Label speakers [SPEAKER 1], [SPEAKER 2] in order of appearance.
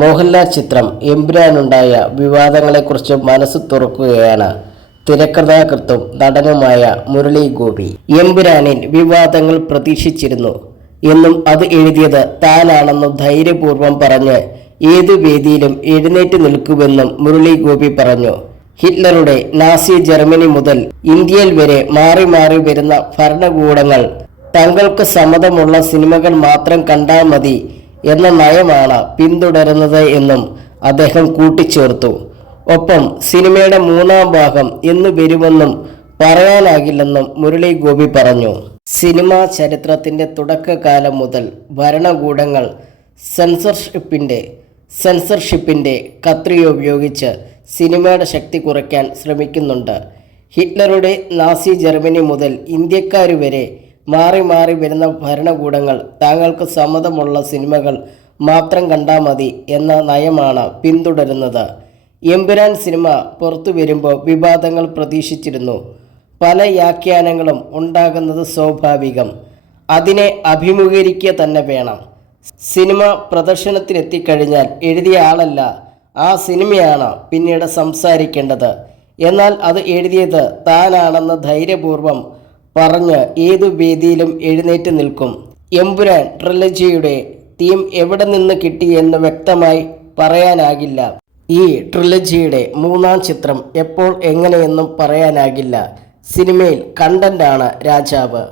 [SPEAKER 1] മോഹൻലാൽ ചിത്രം എമ്പുരാനുണ്ടായ വിവാദങ്ങളെക്കുറിച്ച് മനസ്സ് തുറക്കുകയാണ്. തിരക്കഥാകൃത്തും നടനുമായ മുരളി ഗോപി. എമ്പുരാനിൽ വിവാദങ്ങൾ പ്രതീക്ഷിച്ചിരുന്നു. എന്നും അത് എഴുതിയത് താനാണെന്നും ധൈര്യപൂർവം പറഞ്ഞ് ഏതു വേദിയിലും എഴുന്നേറ്റ് നിൽക്കുമെന്നും മുരളി ഗോപി പറഞ്ഞു. ഹിറ്റ്ലറുടെ നാസി ജർമ്മനി മുതൽ ഇന്ത്യയിൽ വരെ മാറി മാറി വരുന്ന ഭരണകൂടങ്ങൾ തങ്ങൾക്ക് സമ്മതമുള്ള സിനിമകൾ മാത്രം കണ്ടാൽ മതി എന്ന നയമാണ് പിന്തുടരുന്നത് എന്നും അദ്ദേഹം കൂട്ടിച്ചേർത്തു. ഒപ്പം സിനിമയുടെ മൂന്നാം ഭാഗം എന്ന് വരുമെന്നും പറയാനാകില്ലെന്നും മുരളി ഗോപി പറഞ്ഞു. സിനിമാ ചരിത്രത്തിന്റെ തുടക്കകാലം മുതൽ ഭരണകൂടങ്ങൾ സെൻസർഷിപ്പിന്റെ സെൻസർഷിപ്പിന്റെ കത്രിക ഉപയോഗിച്ച് സിനിമയുടെ ശക്തി കുറയ്ക്കാൻ ശ്രമിക്കുന്നുണ്ട്. ഹിറ്റ്ലറുടെ നാസി ജർമ്മനി മുതൽ ഇന്ത്യക്കാർ വരെ മാറി മാറി വരുന്ന ഭരണകൂടങ്ങൾ താങ്കൾക്ക് സമ്മതമുള്ള സിനിമകൾ മാത്രം കണ്ടാൽ മതി എന്ന നയമാണ് പിന്തുടരുന്നത്. എമ്പുരാൻ സിനിമ പുറത്തു വരുമ്പോൾ വിവാദങ്ങൾ പ്രതീക്ഷിച്ചിരുന്നു. പല വ്യാഖ്യാനങ്ങളും ഉണ്ടാകുന്നത് സ്വാഭാവികം. അതിനെ അഭിമുഖീകരിക്കുക തന്നെ വേണം. സിനിമ പ്രദർശനത്തിനെത്തിക്കഴിഞ്ഞാൽ എഴുതിയ ആളല്ല ആ സിനിമയാണ് പിന്നീട് സംസാരിക്കേണ്ടത്. എന്നാൽ അത് എഴുതിയത് താനാണെന്ന് ധൈര്യപൂർവം പറഞ്ഞ് ഏതു വേദിയിലും എഴുന്നേറ്റ് നിൽക്കും. എമ്പുരാൻ ട്രിലജിയുടെ തീം എവിടെ നിന്ന് കിട്ടി എന്ന് വ്യക്തമായി പറയാനാകില്ല. ഈ ട്രിലജിയുടെ മൂന്നാം ചിത്രം എപ്പോൾ എങ്ങനെയെന്നും പറയാനാകില്ല. സിനിമയിൽ കണ്ടന്റാണ് രാജാവ്.